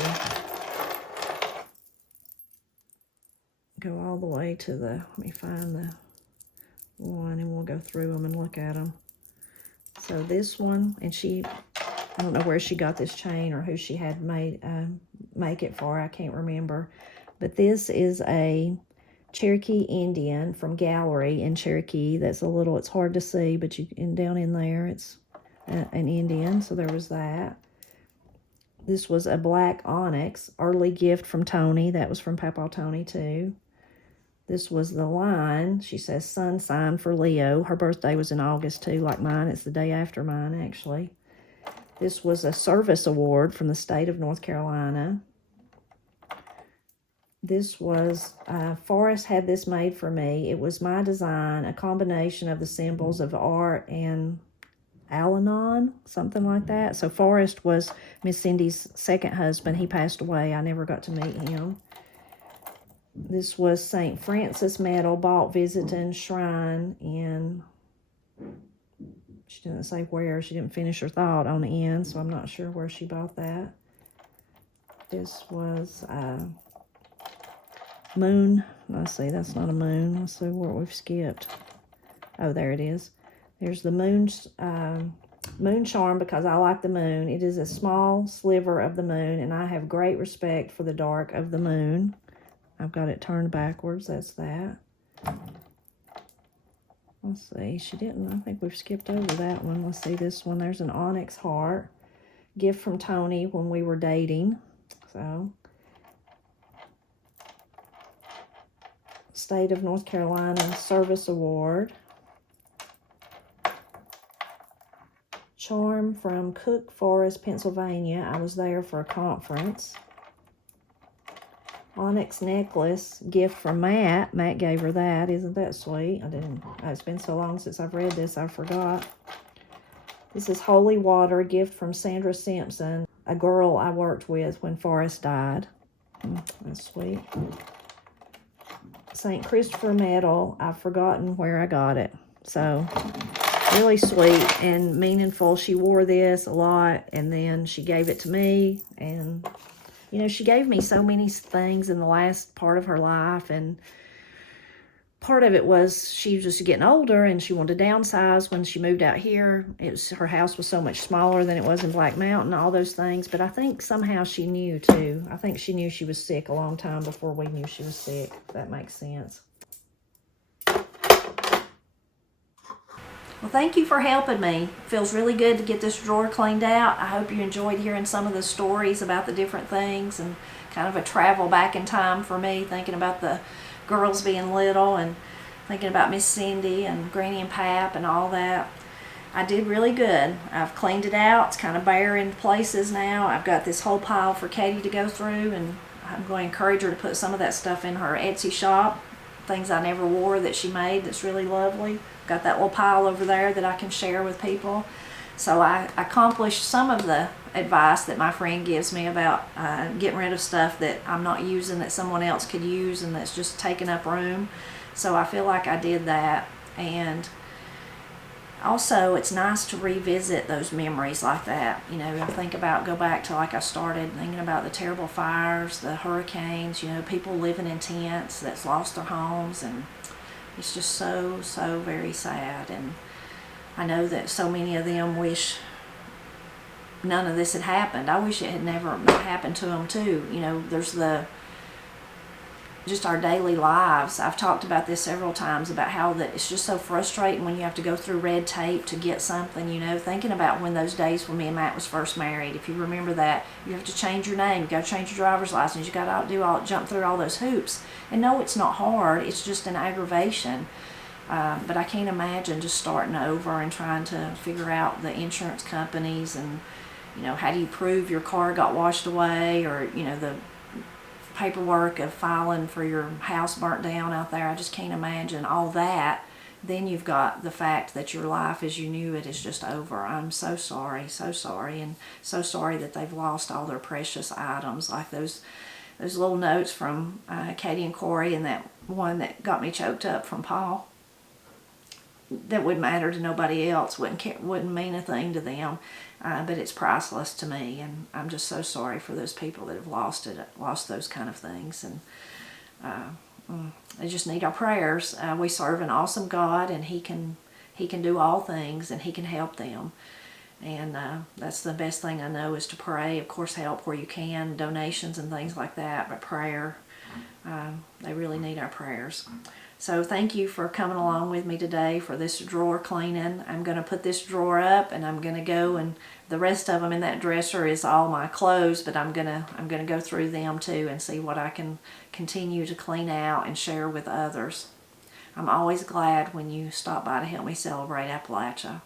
Go all the way to the, let me find the one, and we'll go through them and look at them. So this one, and I don't know where she got this chain or who she had made make it for. I can't remember. But this is a Cherokee Indian from Gallery in Cherokee. That's it's hard to see, but down in there, it's an Indian. So there was that. This was a black onyx, early gift from Tony. That was from Papa Tony too. This was the line. She says sun sign for Leo. Her birthday was in August too, like mine. It's the day after mine, actually. This was a service award from the state of North Carolina. This was, Forrest had this made for me. It was my design, a combination of the symbols of art and Al-Anon, something like that. So Forrest was Miss Cindy's second husband. He passed away. I never got to meet him. This was St. Francis medal, bought visiting shrine in, she didn't say where. She didn't finish her thought on the end, so I'm not sure where she bought that. This was moon. Let's see, that's not a moon. Let's see what we've skipped. Oh, there it is. There's the moon charm, because I like the moon. It is a small sliver of the moon, and I have great respect for the dark of the moon. I've got it turned backwards. That's that. Let's see. She didn't. I think we've skipped over that one. Let's see this one. There's an onyx heart. Gift from Tony when we were dating. So, State of North Carolina Service Award. Charm from Cook Forest, Pennsylvania. I was there for a conference. Onyx necklace, gift from Matt. Matt gave her that. Isn't that sweet? It's been so long since I've read this, I forgot. This is holy water, gift from Sandra Simpson, a girl I worked with when Forrest died. That's sweet. St. Christopher medal. I've forgotten where I got it. So, really sweet and meaningful. She wore this a lot, and then she gave it to me, and you know, she gave me so many things in the last part of her life, and part of it was she was just getting older, and she wanted to downsize when she moved out here. Her house was so much smaller than it was in Black Mountain, all those things. But I think somehow she knew, too. I think she knew she was sick a long time before we knew she was sick, if that makes sense. Well, thank you for helping me. It feels really good to get this drawer cleaned out. I hope you enjoyed hearing some of the stories about the different things, and kind of a travel back in time for me, thinking about the girls being little and thinking about Miss Cindy and Granny and Pap and all that. I did really good. I've cleaned it out. It's kind of bare in places now. I've got this whole pile for Katie to go through, and I'm going to encourage her to put some of that stuff in her Etsy shop, things I never wore that she made that's really lovely. Got that little pile over there that I can share with people. So I accomplished some of the advice that my friend gives me about getting rid of stuff that I'm not using that someone else could use and that's just taking up room. So I feel like I did that. And also, it's nice to revisit those memories like that. You know, go back to like I started thinking about the terrible fires, the hurricanes, you know, people living in tents that's lost their homes, and it's just so, so very sad. And I know that so many of them wish none of this had happened. I wish it had never happened to them too. You know, there's the just our daily lives. I've talked about this several times about how that it's just so frustrating when you have to go through red tape to get something, you know, thinking about when those days when me and Matt was first married. If you remember that, you have to change your name, you got to change your driver's license, you got to jump through all those hoops. And no, it's not hard, it's just an aggravation. But I can't imagine just starting over and trying to figure out the insurance companies and, you know, how do you prove your car got washed away, or, you know, the paperwork of filing for your house burnt down out there. I just can't imagine all that. Then you've got the fact that your life as you knew it is just over. I'm so sorry, and so sorry that they've lost all their precious items, like those little notes from Katie and Corey, and that one that got me choked up from Paul. That wouldn't matter to nobody else, wouldn't mean a thing to them, but it's priceless to me, and I'm just so sorry for those people that have lost those kind of things, and they just need our prayers. We serve an awesome God, and He can do all things, and He can help them, and that's the best thing I know is to pray. Of course, help where you can, donations and things like that, but prayer. They really need our prayers. So thank you for coming along with me today for this drawer cleaning. I'm going to put this drawer up, and I'm going to go, and the rest of them in that dresser is all my clothes, but I'm going to go through them too and see what I can continue to clean out and share with others. I'm always glad when you stop by to help me celebrate Appalachia.